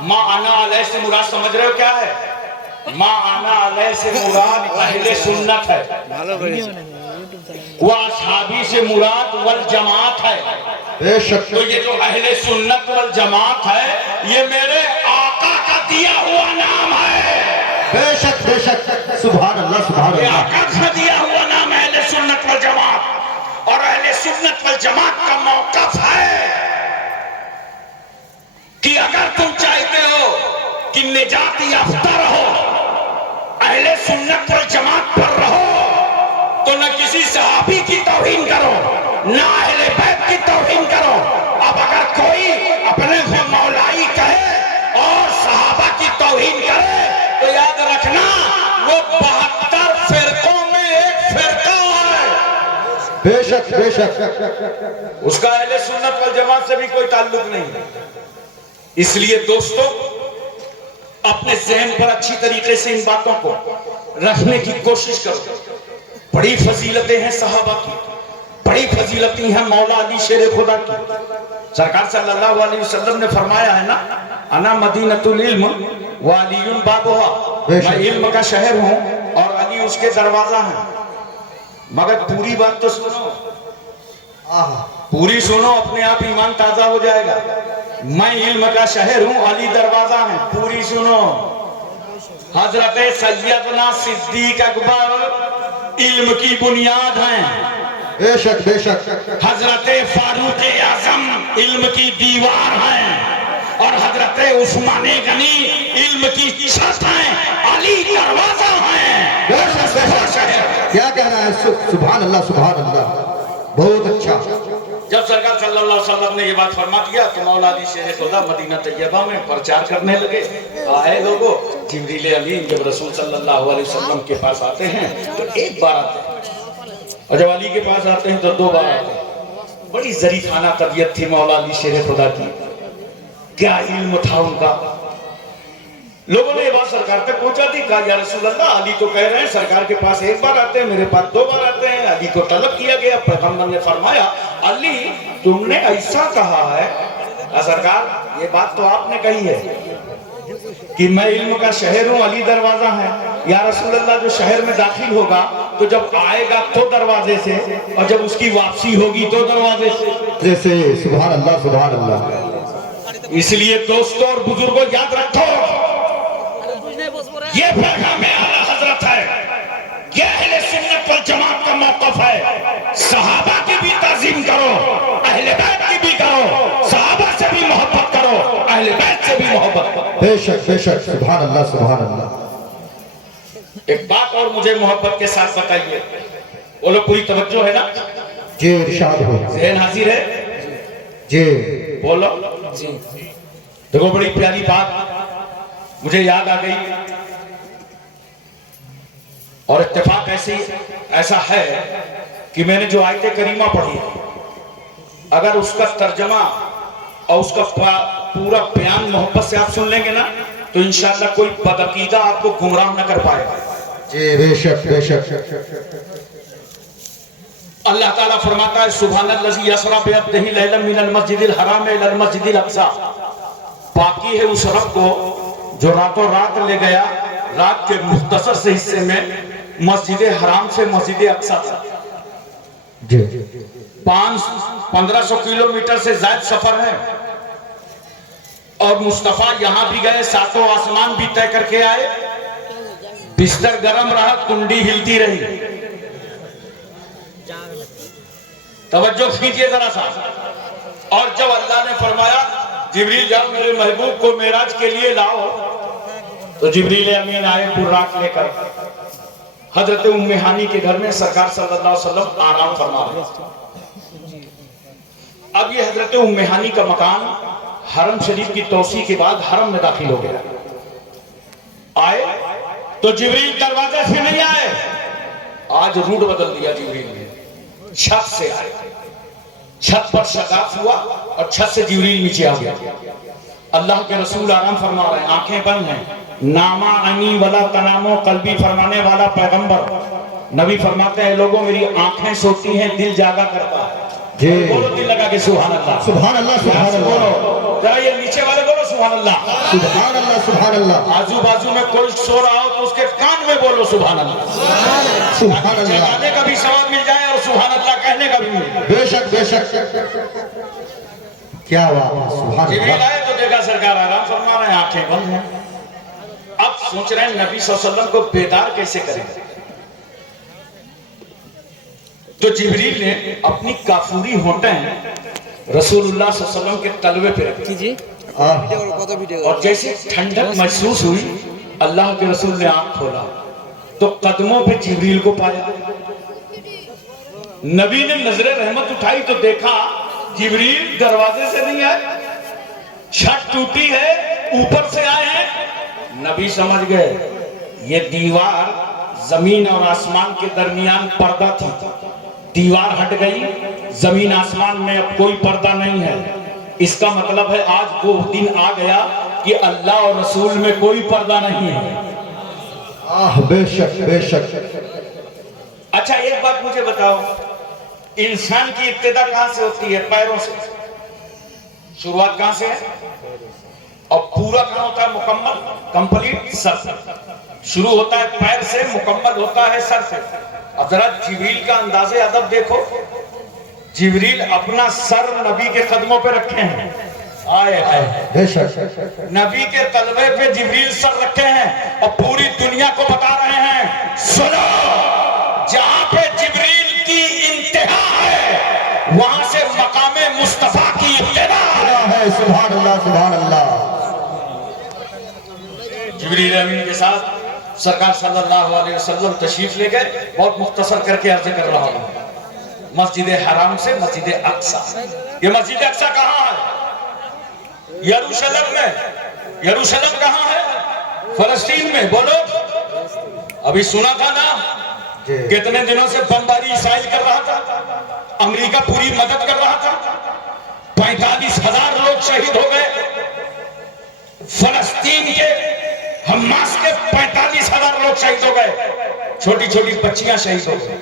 ما انا علیہ سے مراد سمجھ رہے ہو کیا ہے؟ ما انا علیہ سے مراد اہل سنت ہے، واصحابی سے مراد والجماعت ہے۔ بے شک تو یہ جو اہل سنت والجماعت ہے یہ میرے آقا کا دیا ہوا نام ہے، بے شک بے شک، سبحان اللہ سبحان یہ اللہ۔ آقا کا دیا ہوا نام ہے اہل سنت والجماعت، اور اہل سنت والجماعت کا موقف ہے کہ اگر تم چاہتے ہو کہ نجات یافتہ رہو، اہل سنت والجماعت پر رہو، تو نہ کسی صحابی کی توہین کرو، نہ اہل بیت کی توہین کرو۔ اب اگر کوئی اپنے کو مولائی کہے اور صحابہ کی توہین کرے تو یاد رکھنا وہ 72 فرقوں میں ایک فرقہ ہے، بے شک بے شک۔ اس کا اہل سنت والجماعت سے بھی کوئی تعلق نہیں ہے۔ اس لیے دوستو اپنے ذہن پر اچھی طریقے سے ان باتوں کو رکھنے کی کوشش کرو۔ بڑی فضیلتیں ہیں صحابہ کی، بڑی فضیلتیں ہیں مولا علی شیر خدا کی۔ سرکار صلی اللہ علیہ وسلم نے فرمایا ہے نا، انا مدینۃ العلم وعلی بابھا، میں علم کا شہر ہوں اور علی اس کے دروازہ ہیں۔ مگر پوری بات تو سنو، پوری سنو، اپنے آپ ایمان تازہ ہو جائے گا۔ میں علم کا شہر ہوں، علی دروازہ ہیں، پوری سنو۔ حضرت سیدنا صدیق اکبر علم کی بنیاد ہیں، بے شک بے شک۔ حضرت فاروق اعظم علم کی دیوار ہیں، اور حضرت عثمان غنی علم کی چھت ہیں، علی دروازہ ہیں۔ بے شک بے شک، کیا کہہ رہا ہے؟ سبحان اللہ سبحان اللہ، بہت اچھا۔ جب سرکار صلی اللہ علیہ وسلم نے یہ بات فرما دیا تو مولا علی شیر خدا مدینہ طیبہ میں پرچار کرنے لگے۔ آئے لوگوں، جبریل امین جب رسول صلی اللہ علیہ وسلم کے پاس آتے ہیں تو ایک بار آتے ہیں، اور جب علی کے پاس آتے ہیں تو 2 بار آتے ہیں۔ بڑی ظریفانہ طبیعت تھی مولا علی شیر خدا کی، کیا علم تھا ان کا۔ لوگوں نے یہ بات سرکار تک پہنچا دی، کہا یا رسول اللہ علی تو کہہ رہے ہیں سرکار کے پاس ایک بار آتے ہیں، میرے پاس 2 بار آتے ہیں۔ علی کو طلب کیا گیا، پیغمبر نے فرمایا علی تم نے ایسا کہا ہے، سرکار یہ بات تو آپ نے کہی ہے کہ میں علم کا شہر ہوں، علی دروازہ ہے۔ یا رسول اللہ جو شہر میں داخل ہوگا تو جب آئے گا تو دروازے سے، اور جب اس کی واپسی ہوگی تو دروازے سے۔ جیسے سبحان اللہ سبحان اللہ۔ اس لیے دوستوں اور بزرگوں یاد رکھو، یہ پیغام اعلیٰ حضرت ہے، یہ اہل سنت والجماعت کا موقف ہے۔ صحابہ کی بھی تعظیم کرو، اہل بیت کی بھی کرو، صحابہ سے بھی محبت کرو، اہل بیت سے بھی محبت کرو۔ بے شک بے شک، سبحان اللہ سبحان اللہ۔ ایک بات اور مجھے محبت کے ساتھ بتائیے، بولو پوری توجہ ہے نا؟ جی ارشاد ہو۔ ذہن حاضر ہے؟ جی بولو جی۔ دیکھو بڑی پیاری بات مجھے یاد آ گئی، اور اتفاق ایسا ہے کہ میں نے جو آیت کریمہ پڑھی ہے، اگر اس کا ترجمہ اور اس کا پورا بیان محبت سے آپ سن لیں گے نا تو انشاءاللہ کوئی بدعقیدہ آپ کو گمراہ نہ کر پائے گا۔ جی بے شک بے شک۔ اللہ تعالیٰ فرماتا ہے سبحان الذی اسریٰ بعبدہ لیلا من المسجد الحرام الی المسجد الاقصی، باقی ہے اس رب کو جو راتوں رات لے گیا رات کے مختصر سے حصے میں مسجد حرام سے مسجد اقصی تک۔ جی 1500 کلومیٹر سے زائد سفر ہے، اور مصطفیٰ یہاں بھی گئے، 7 آسمان بھی طے کر کے آئے، بستر گرم رہا، کنڈی ہلتی رہی۔ توجہ کیجئے ذرا سا، اور جب اللہ نے فرمایا جبریل جاؤ میرے محبوب کو معراج کے لیے لاؤ، تو جبریل امین آئے براق لے کر حضرت ام ہانی کے گھر میں سرکار صلی اللہ علیہ وسلم آرام فرما رہے۔ اب یہ حضرت ام ہانی کا مکان حرم شریف کی توسیع کے بعد حرم میں داخل ہو گیا۔ آئے تو جبریل دروازے سے نہیں آئے، آج روٹ بدل دیا جبریل نے، چھت سے آئے۔ چھت پر شگاف ہوا اور چھت سے جبریل نیچے آ گیا۔ اللہ کے رسول آرام فرما رہے ہیں، آنکھیں بند ہیں، ناما انی ولا تنامو قلبی فرمانے والا پیغمبر نبی فرماتے ہیں لوگوں میری آنکھیں سوتی ہیں، دل جاگا کرتا ہے۔ جی بولو دل لگا کہ سبحان اللہ سبحان اللہ سبحان اللہ۔ ذرا یہ نیچے والے بولو सुभान अल्लाह। सुभान अल्लाह सुभान अल्लाह आजू बाजू में कोई सो रहा हो तो उसके कान में बोलो सुभान अल्लाह, सुभान अल्लाह। जगाने का भी सवाब मिल जाए और सुभान अल्लाह कहने का भी मिल जाए। बेशक बेशक, क्या बात है, सुभान जिब्रील अल्लाह। आए तो देखा सरकार आराम फरमा रहे हैं, आंखें बंद हैं। अब सोच रहे हैं नबी सल्लल्लाहु अलैहि वसल्लम को बेदार कैसे करेंगे। तो जिब्रील ने अपनी काफूरी होंठें रसूलुल्लाह सल्लल्लाहु अलैहि वसल्लम के तलवे पे रखी और जैसे ठंडक महसूस हुई, अल्लाह के रसूल ने आंख खोला तो कदमों पे जिब्रील को पाया। नबी ने नजरे रहमत उठाई तो देखा जिब्रील दरवाजे से नहीं आए, छत टूटी है, ऊपर से आए हैं। नबी समझ गए ये दीवार जमीन और आसमान के दरमियान पर्दा थी, दीवार हट गई, जमीन आसमान में अब कोई पर्दा नहीं है। इसका मतलब है आज वो दिन आ गया कि अल्लाह और रसूल में कोई पर्दा नहीं है। बेशक बेशक। अच्छा एक बात मुझे बताओ, इंसान की इब्तिदा कहां से होती है? पैरों से। शुरुआत कहां से है और पूरा कहां होता है? मुकम्मल, कंप्लीट सर से। शुरू होता है पैर से, मुकम्मल होता है सर से। अब जरा जिब्रील का अंदाज़े अदब देखो, जिब्रील अपना सर नबी के कदमों पे रखे हैं। आए आए बेशक। नबी के तलवे पे जिब्रील सर रखे हैं और पूरी दुनिया को बता रहे हैं सुनो, जहां पे जिब्रील की इंतहा है वहां से मकामे मुस्तफा की इब्तिदा है। सुभान अल्लाह सुभान अल्लाह। जिब्रील अमीन के साथ सरकार सल्लल्लाहु अलैहि वसल्लम तशरीफ ले गए। बहुत मुख्तसर करके अर्ज कर रहा हूं, मस्जिद हराम से मस्जिद अक्सा। ये मस्जिद अक्सा कहां है? यरूशलेम में। यरूशलेम कहां है? फलस्तीन में। बोलो, अभी सुना था ना कितने दिनों से बमबारी इसराइल कर रहा था, अमेरिका पूरी मदद कर रहा था, 45,000 लोग शहीद हो गए। फलस्तीन के हमास के 45,000 लोग शहीद हो गए, छोटी छोटी बच्चियां शहीद हो गई।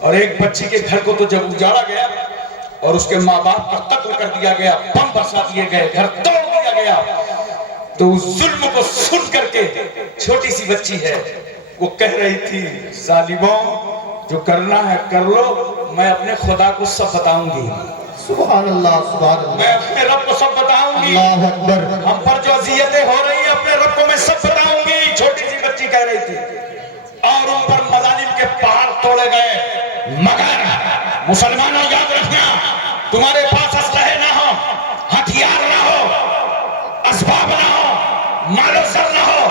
और एक बच्ची के घर को तो जब उजाड़ा गया और उसके माँ बाप पर कत्ल कर दिया गया, बम बरसा दिए गए, घर तोड़ दिया गया, तो उस जुल्म को सुन करके छोटी सी बच्ची है, वो कह रही थी जालिमों जो करना है कर लो, मैं अपने खुदा को सब बताऊंगी। सुभान अल्लाह सुभान अल्लाह। मैं अपने रब को सब बताऊंगी। अल्लाह अकबर। हम पर जो अज़ियतें हो रही है अपने रब को मैं सब बताऊंगी, छोटी सी बच्ची कह रही थी। और उन पर मज़ालिम के पहाड़ तोड़े गए। मगर मुसलमानों याद रखना, तुम्हारे पास असलहे ना हो, हथियार ना हो, असबाब ना हो, मालो सर ना हो,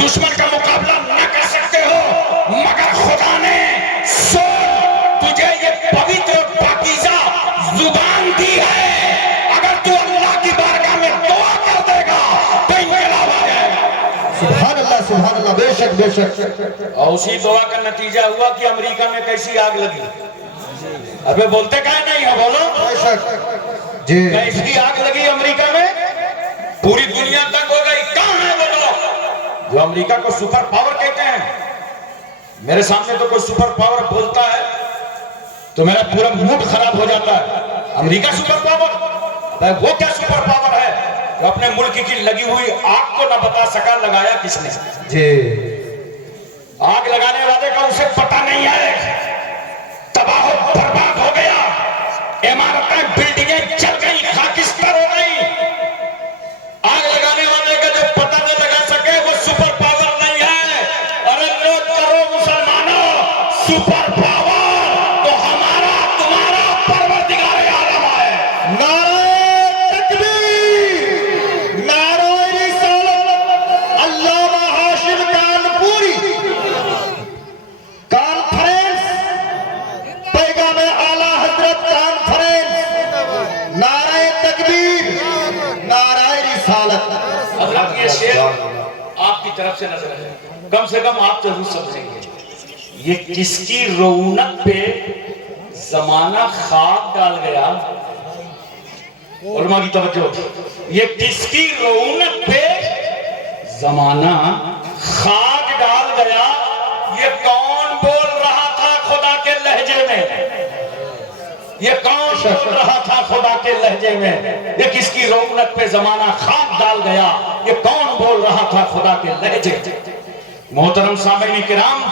दुश्मन का मुकाबला न कर सकते हो, मगर खुदा ने तुझे ये पवित्र पाकीज़ा जुबान दी है, अगर तू अल्लाह की बारगाह में दुआ कर देगा तो इनकलाब आ जाएगा। सुभान अल्लाह सुभान अल्लाह। बेशक बेशक। और उसी दुआ का नतीजा हुआ कि अमेरिका में कैसी आग लगी। अबे बोलते काहे नहीं है? बोलो। बेशक जी। कैसी आग लगी अमेरिका में, पूरी दुनिया तक हो गई। कहां है वो लोग जो अमेरिका को सुपर पावर कहते हैं? मेरे सामने तो कोई सुपर पावर बोलता है तो मेरा पूरा मूड खराब हो जाता है। America super power? वो क्या सुपर पावर है जो अपने मुल्क की लगी हुई आग को ना बता सका लगाया किसने? जी। आग लगाने वाले का उसे पता नहीं है, तबाह बर्बाद हो गया, इमारतें बिल्डिंगें जल गई, खाकिस्तान हो गई। आग लगाने वाले का जो पता न लगा सके वो सुपर पावर नहीं है। अरे लोग करो मुसलमानों, सुपर पावर तो हमारा तुम्हारा परवरदिगार आलम है। नारे तकबीर, नारे रिसालत। अल्लामा हाशिम कानपुरी कॉन्फ्रेंस, पैगाम आला हजरत कॉन्फ्रेंस। नारे तकबीर, नारे रिसालत। हजरत ये शेर आपकी तरफ से नजर है, कम से कम आप जरूर समझेंगे ये किसकी रौनक पे जमाना खाक डाल गया। उलमा की तवज्जो, ये किसकी रौनक पे जमाना खाक डाल गया। ये कौन बोल रहा था खुदा के लहजे में? ये कौन बोल रहा था खुदा के लहजे में, ये किसकी रौनक पे जमाना खाक डाल गया, ये कौन बोल रहा था खुदा के लहजे। मोहतरम सामीन किराम,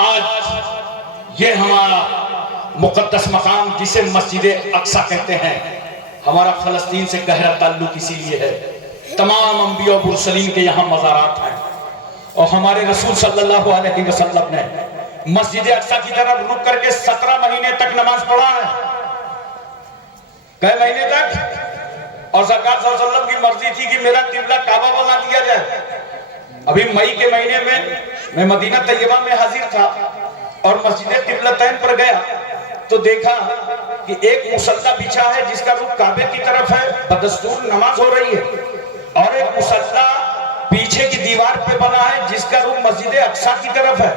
आज ये हमारा मुकद्दस मकाम जिसे मस्जिद अक्सा कहते हैं, हमारा फलस्तीन से गहरा ताल्लुक इसीलिए है। तमाम अंबिया और मुरसलीन के यहाँ मज़ारात हैं और हमारे रसूल सल्लल्लाहु अलैहि वसल्लम ने मस्जिद अक्सा की तरफ रुक करके 17 महीने तक नमाज पढ़ा है। कई महीने तक? और सरकार सल्लल्लाहु अलैहि वसल्लम की मर्जी थी कि मेरा किबला काबा बना दिया जाए। अभी मई के महीने में मैं मदीना तैयबा में हाजिर था और मस्जिद किबलतैन पर गया तो देखा कि एक मुसल्ला बिछा है जिसका रुख काबे की तरफ है, बदस्तूर नमाज हो रही है, और एक मुसल्ला पीछे की दीवार पे बना है जिसका रुख मस्जिद अक्सा की तरफ है।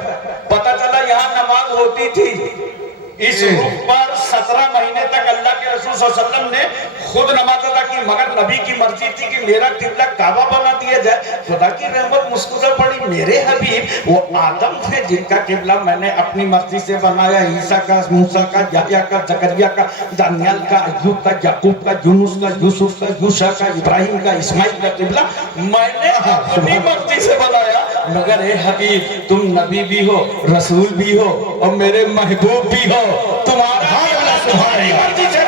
पता चला यहाँ नमाज होती थी। इस रुख पर 17 महीने तक अल्लाह के रसूल सल्लल्लाहु अलैहि वसल्लम ने खुद नमाज अदा की, मगर नबी की मर्जी थी कि मेरा किबला काबा बना दिया जाए। खुदा की रहमत मुस्कुरा पड़ी, मेरे हबीब वो आदम थे जिनका किबला मैंने अपनी मर्जी से बनाया। ईसा का, मूसा का, याह्या का, जकरिया का, दानियल का, अय्यूब का, याकूब का, यूनुस का, यूसुफ का, यूशा का, इब्राहिम का, इस्माइल का किबला मैंने अपनी मर्जी से बनाया। मगर ए हबीब तुम नबी भी हो, रसूल भी हो और मेरे महबूब भी हो, तुम्हारा किबला तुम्हारी मर्जी से